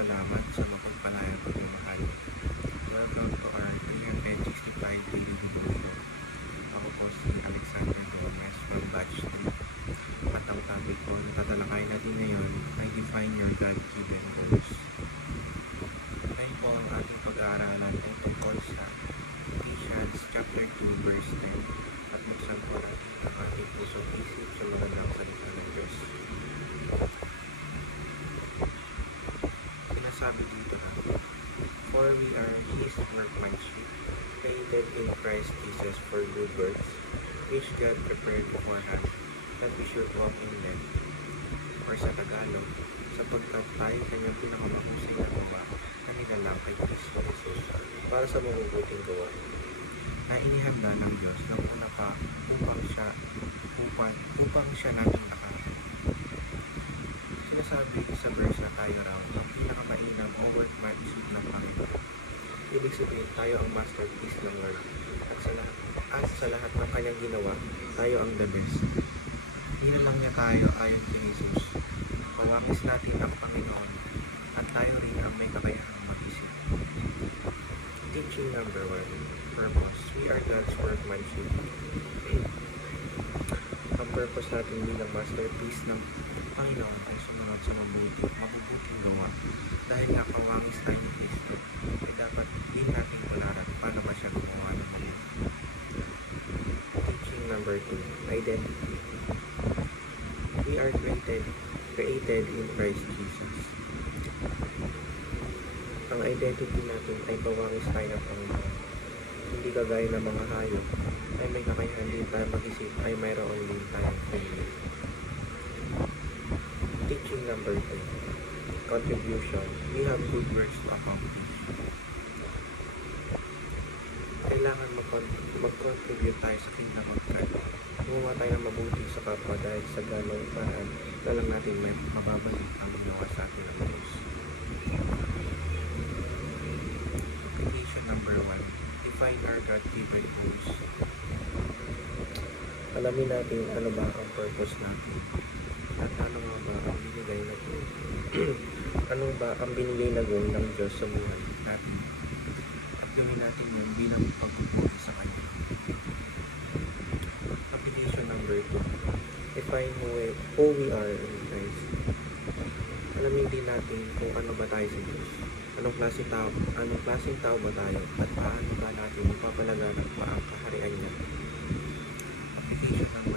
salamat sa mapagpalayang pagmamahal. Welcome to our 365 Daily Devotion. Ako po si Alexander Gomez from Batch 3. At ang topic po na tatalakayin natin ngayon ay Define Your God-Given Goals. Ngayon po ang ating pag-aaralan ay tungkol sa Ephesians chapter 2 verse 10 at buksan po natin ang ating puso't isip sa magandang salita ng Diyos. Sinasabi dito na, for we are His workmanship, created in Christ Jesus for good works, which God prepared beforehand, that we should walk in them. Or sa Tagalog, sapagkat tayo kanyang pinakamahusay na gawa na nilalang kay Kristo Jesus para sa mabubuting gawa na inihanda ng Diyos ng una pa upang siya natin nakaharap. Sinasabi sa verse na tayo raw ang pinakamainam o workmanship ng Panginoon. Ibig sabihin tayo ang masterpiece ng Lord at sa lahat ng kanyang ginawa, tayo ang the best. Nilalang niya tayo ayon kay Jesus. Pawakis natin ang Panginoon at tayo rin ang may kakayahang mag-isip. Teaching number 1, purpose. We are God's workmanship. Ang purpose natin bilang masterpiece ng Panginoon ay sumunod sa mabubuting gawa. Dahil nakawangis tayo ni Kristo, ay dapat din natin tularan paano ba siya gumawa ng mabuti. Teaching number 2, identity. We are created in Christ Jesus. Ang identity natin ay pawangis tayo ng Panginoon. Hindi kagaya ng mga hayop ay may kakayahan din tayo mag-isip ay mayroon din tayong sarili. Teaching number 3, contribution. We have good works to accomplish. Kailangan mag-contribute tayo sa kingdom of God. Gumawa tayo ng mabuti sa kapwa dahil sa ganong paraan na lang natin may mababalik ang ginawa sa atin ng Diyos. Application number 1, define our God-given goals. Alamin natin ano ba ang purpose natin at ano nga ba ang binigay na goal. Ano ba ang binigay na goal ng Diyos sa buhay natin at gawin natin yun bilang pagpupuri sa Kanya. Application number 2, define who we are in Christ. Alamin din natin kung ano ba tayo sa Diyos. Anong klaseng tao ba tayo at paano ba natin ipapalaganap pa ang kaharian niya. Application number